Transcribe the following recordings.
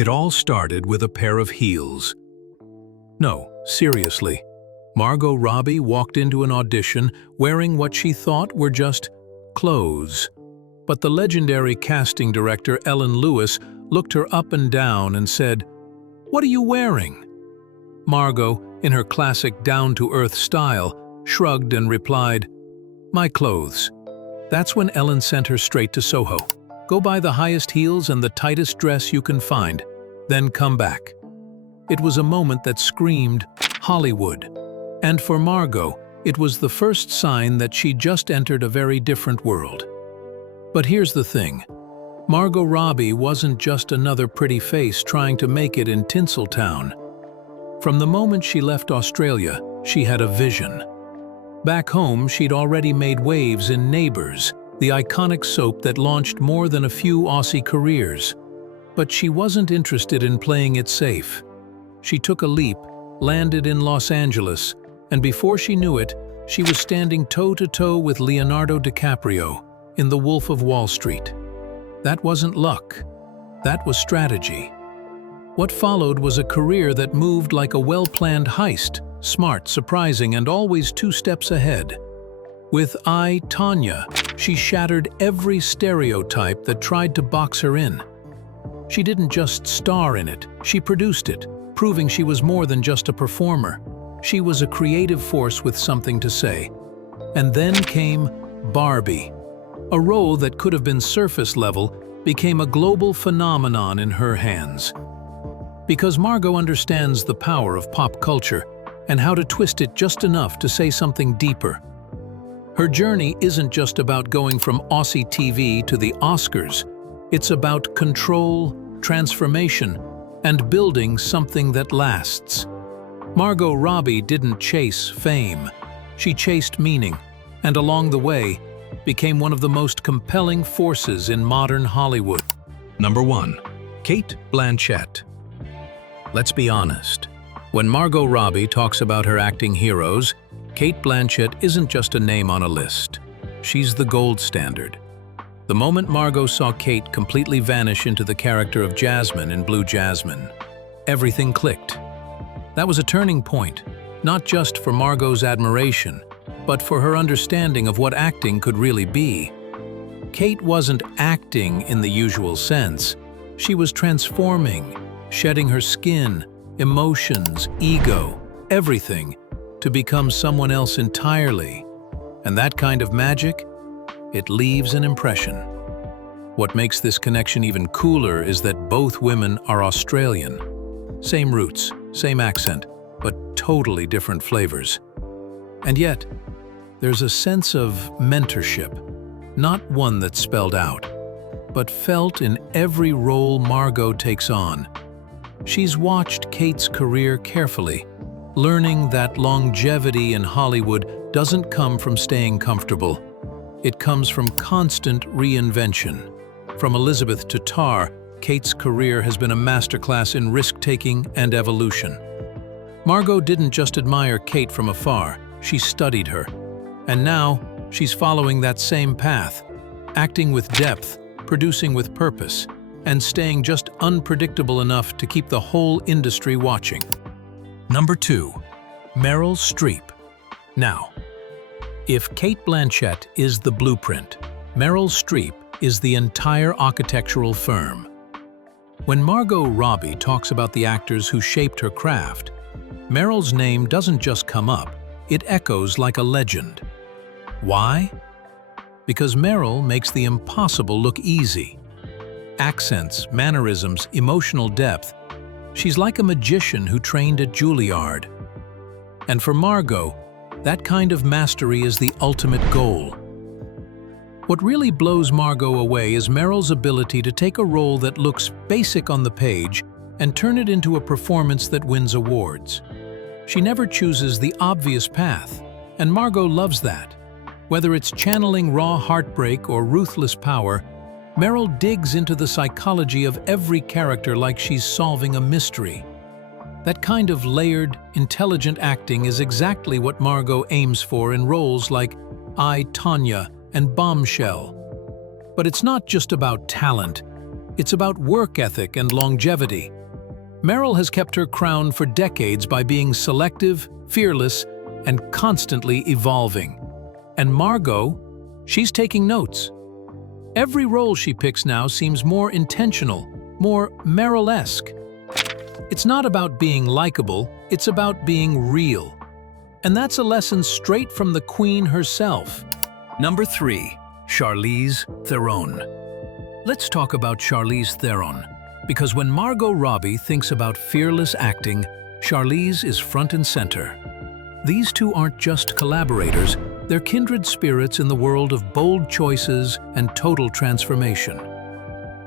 It all started with a pair of heels. No, seriously. Margot Robbie walked into an audition wearing what she thought were just clothes. But the legendary casting director Ellen Lewis looked her up and down and said, "What are you wearing?" Margot, in her classic down-to-earth style, shrugged and replied, "My clothes." That's when Ellen sent her straight to Soho. Go buy the highest heels and the tightest dress you can find, then come back. It was a moment that screamed Hollywood. And for Margot, it was the first sign that she just entered a very different world. But here's the thing. Margot Robbie wasn't just another pretty face trying to make it in Tinseltown. From the moment she left Australia, she had a vision. Back home, she'd already made waves in Neighbours, the iconic soap that launched more than a few Aussie careers. But she wasn't interested in playing it safe. She took a leap, landed in Los Angeles, and before she knew it, she was standing toe-to-toe with Leonardo DiCaprio in The Wolf of Wall Street. That wasn't luck. That was strategy. What followed was a career that moved like a well-planned heist, smart, surprising, and always 2 steps ahead. With I, Tonya, she shattered every stereotype that tried to box her in. She didn't just star in it, she produced it, proving she was more than just a performer. She was a creative force with something to say. And then came Barbie. A role that could have been surface level became a global phenomenon in her hands. Because Margot understands the power of pop culture and how to twist it just enough to say something deeper. Her journey isn't just about going from Aussie TV to the Oscars. It's about control, transformation, and building something that lasts. Margot Robbie didn't chase fame. She chased meaning, and along the way, became one of the most compelling forces in modern Hollywood. Number 1. Cate Blanchett. Let's be honest. When Margot Robbie talks about her acting heroes, Cate Blanchett isn't just a name on a list. She's the gold standard. The moment Margot saw Cate completely vanish into the character of Jasmine in Blue Jasmine, everything clicked. That was a turning point, not just for Margot's admiration, but for her understanding of what acting could really be. Cate wasn't acting in the usual sense. She was transforming, shedding her skin, emotions, ego, everything, to become someone else entirely. And that kind of magic, it leaves an impression. What makes this connection even cooler is that both women are Australian. Same roots, same accent, but totally different flavors. And yet, there's a sense of mentorship, not one that's spelled out, but felt in every role Margot takes on. She's watched Cate's career carefully, learning that longevity in Hollywood doesn't come from staying comfortable. It comes from constant reinvention. From Elizabeth to Tar, Cate's career has been a masterclass in risk-taking and evolution. Margot didn't just admire Cate from afar, she studied her. And now, she's following that same path, acting with depth, producing with purpose, and staying just unpredictable enough to keep the whole industry watching. Number 2. Meryl Streep. Now, if Cate Blanchett is the blueprint, Meryl Streep is the entire architectural firm. When Margot Robbie talks about the actors who shaped her craft, Meryl's name doesn't just come up, it echoes like a legend. Why? Because Meryl makes the impossible look easy. Accents, mannerisms, emotional depth. She's like a magician who trained at Juilliard. And for Margot, that kind of mastery is the ultimate goal. What really blows Margot away is Meryl's ability to take a role that looks basic on the page and turn it into a performance that wins awards. She never chooses the obvious path, and Margot loves that. Whether it's channeling raw heartbreak or ruthless power, Meryl digs into the psychology of every character like she's solving a mystery. That kind of layered, intelligent acting is exactly what Margot aims for in roles like I, Tonya, and Bombshell. But it's not just about talent, It's about work ethic and longevity. Meryl has kept her crown for decades by being selective, fearless, and constantly evolving. And Margot, she's taking notes. Every role she picks now seems more intentional, more Meryl-esque. It's not about being likable, it's about being real. And that's a lesson straight from the Queen herself. Number 3. Charlize Theron. Let's talk about Charlize Theron, because when Margot Robbie thinks about fearless acting, Charlize is front and center. These two aren't just collaborators, they're kindred spirits in the world of bold choices and total transformation.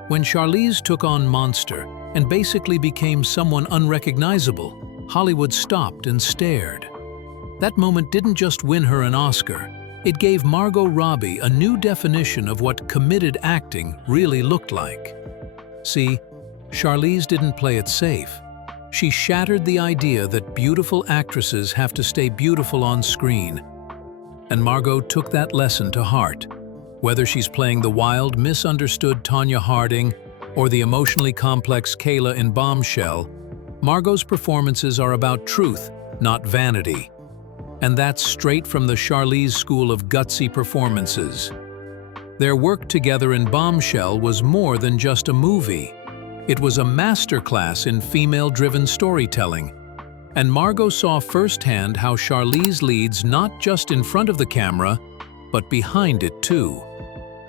When Charlize took on Monster and basically became someone unrecognizable, Hollywood stopped and stared. That moment didn't just win her an Oscar, it gave Margot Robbie a new definition of what committed acting really looked like. See, Charlize didn't play it safe. She shattered the idea that beautiful actresses have to stay beautiful on screen. And Margot took that lesson to heart. Whether she's playing the wild, misunderstood Tonya Harding or the emotionally complex Kayla in Bombshell, Margot's performances are about truth, not vanity. And that's straight from the Charlize school of gutsy performances. Their work together in Bombshell was more than just a movie. It was a masterclass in female-driven storytelling. And Margot saw firsthand how Charlize leads not just in front of the camera, but behind it too.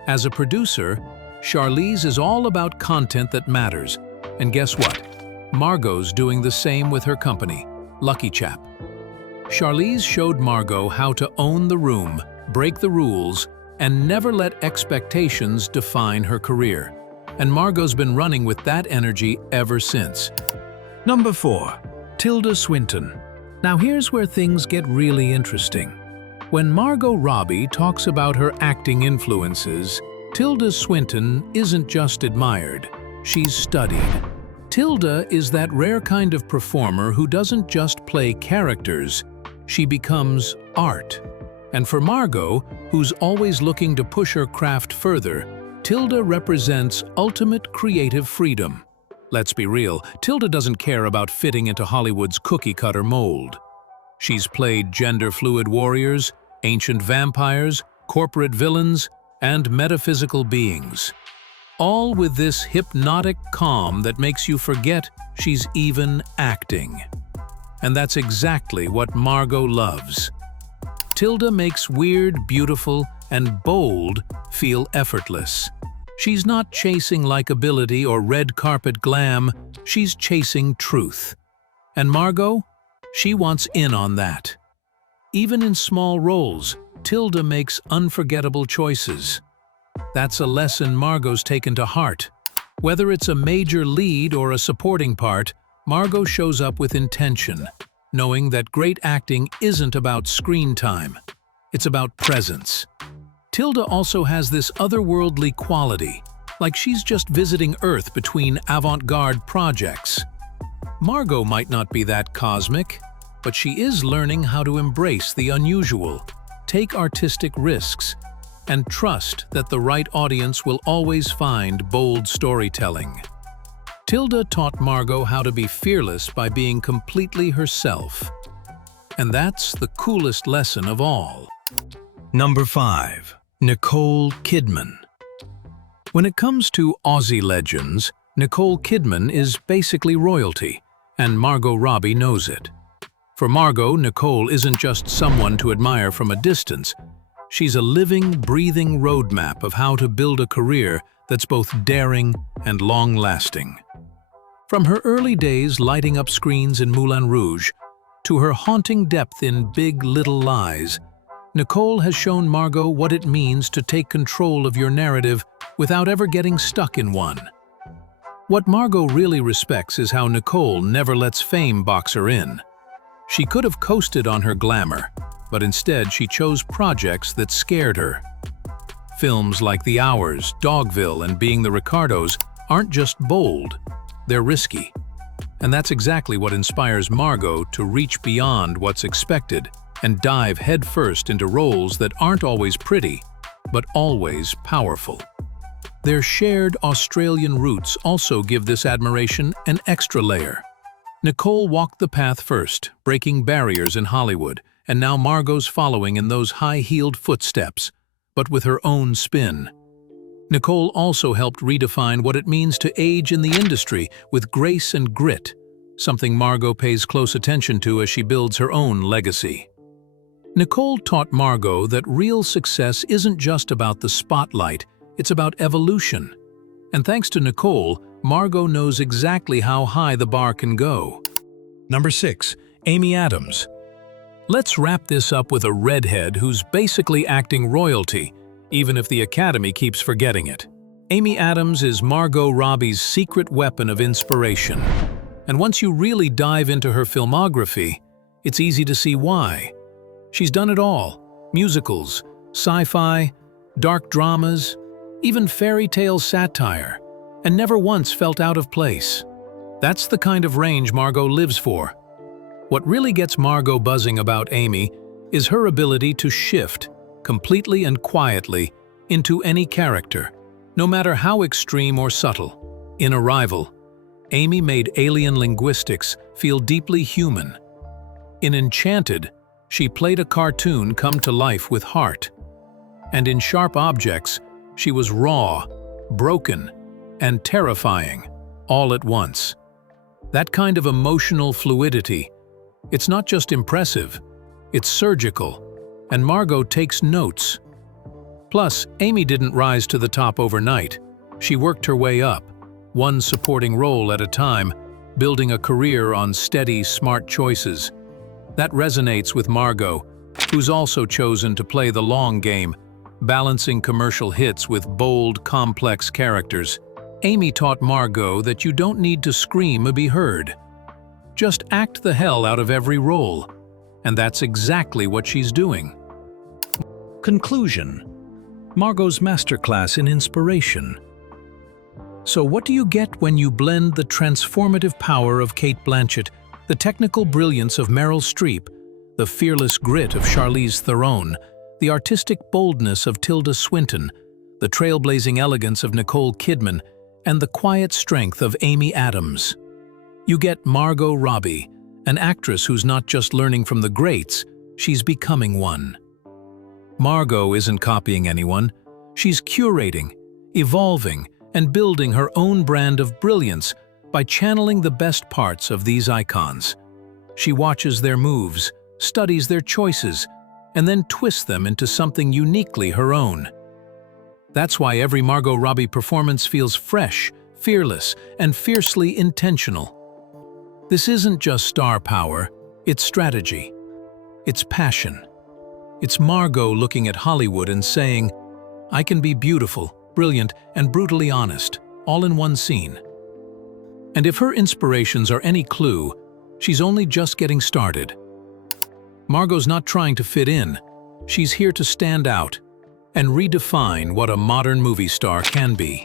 As a producer, Charlize is all about content that matters. And guess what? Margot's doing the same with her company, Lucky Chap. Charlize showed Margot how to own the room, break the rules, and never let expectations define her career. And Margot's been running with that energy ever since. Number 4. Tilda Swinton. Now here's where things get really interesting. When Margot Robbie talks about her acting influences, Tilda Swinton isn't just admired, she's studied. Tilda is that rare kind of performer who doesn't just play characters, she becomes art. And for Margot, who's always looking to push her craft further, Tilda represents ultimate creative freedom. Let's be real, Tilda doesn't care about fitting into Hollywood's cookie-cutter mold. She's played gender-fluid warriors, ancient vampires, corporate villains, and metaphysical beings. All with this hypnotic calm that makes you forget she's even acting. And that's exactly what Margot loves. Tilda makes weird, beautiful, and bold feel effortless. She's not chasing likability or red carpet glam, she's chasing truth. And Margot? She wants in on that. Even in small roles, Tilda makes unforgettable choices. That's a lesson Margot's taken to heart. Whether it's a major lead or a supporting part, Margot shows up with intention, knowing that great acting isn't about screen time. It's about presence. Tilda also has this otherworldly quality, like she's just visiting Earth between avant-garde projects. Margot might not be that cosmic, but she is learning how to embrace the unusual, take artistic risks, and trust that the right audience will always find bold storytelling. Tilda taught Margot how to be fearless by being completely herself. And that's the coolest lesson of all. Number 5. Nicole Kidman. When it comes to Aussie legends, Nicole Kidman is basically royalty, and Margot Robbie knows it. For Margot, Nicole isn't just someone to admire from a distance. She's a living, breathing roadmap of how to build a career that's both daring and long-lasting. From her early days lighting up screens in Moulin Rouge to her haunting depth in Big Little Lies, Nicole has shown Margot what it means to take control of your narrative without ever getting stuck in one. What Margot really respects is how Nicole never lets fame box her in. She could have coasted on her glamour, but instead she chose projects that scared her. Films like The Hours, Dogville, and Being the Ricardos aren't just bold, they're risky. And that's exactly what inspires Margot to reach beyond what's expected and dive headfirst into roles that aren't always pretty, but always powerful. Their shared Australian roots also give this admiration an extra layer. Nicole walked the path first, breaking barriers in Hollywood, and now Margot's following in those high-heeled footsteps, but with her own spin. Nicole also helped redefine what it means to age in the industry with grace and grit, something Margot pays close attention to as she builds her own legacy. Nicole taught Margot that real success isn't just about the spotlight, it's about evolution. And thanks to Nicole, Margot knows exactly how high the bar can go. Number 6. Amy Adams. Let's wrap this up with a redhead who's basically acting royalty, even if the Academy keeps forgetting it. Amy Adams is Margot Robbie's secret weapon of inspiration. And once you really dive into her filmography, it's easy to see why. She's done it all: musicals, sci-fi, dark dramas, even fairy tale satire, and never once felt out of place. That's the kind of range Margot lives for. What really gets Margot buzzing about Amy is her ability to shift, completely and quietly, into any character, no matter how extreme or subtle. In Arrival, Amy made alien linguistics feel deeply human. In Enchanted, she played a cartoon come to life with heart. And in Sharp Objects, she was raw, broken, and terrifying, all at once. That kind of emotional fluidity, it's not just impressive, it's surgical, and Margot takes notes. Plus, Amy didn't rise to the top overnight. She worked her way up, one supporting role at a time, building a career on steady, smart choices. That resonates with Margot, who's also chosen to play the long game, balancing commercial hits with bold, complex characters. Amy taught Margot that you don't need to scream or be heard. Just act the hell out of every role. And that's exactly what she's doing. Conclusion. Margot's masterclass in inspiration. So what do you get when you blend the transformative power of Cate Blanchett, the technical brilliance of Meryl Streep, the fearless grit of Charlize Theron, the artistic boldness of Tilda Swinton, the trailblazing elegance of Nicole Kidman, and the quiet strength of Amy Adams? You get Margot Robbie, an actress who's not just learning from the greats, she's becoming one. Margot isn't copying anyone, she's curating, evolving, and building her own brand of brilliance by channeling the best parts of these icons. She watches their moves, studies their choices, and then twists them into something uniquely her own. That's why every Margot Robbie performance feels fresh, fearless, and fiercely intentional. This isn't just star power, it's strategy. It's passion. It's Margot looking at Hollywood and saying, I can be beautiful, brilliant, and brutally honest, all in one scene. And if her inspirations are any clue, she's only just getting started. Margot's not trying to fit in, she's here to stand out and redefine what a modern movie star can be.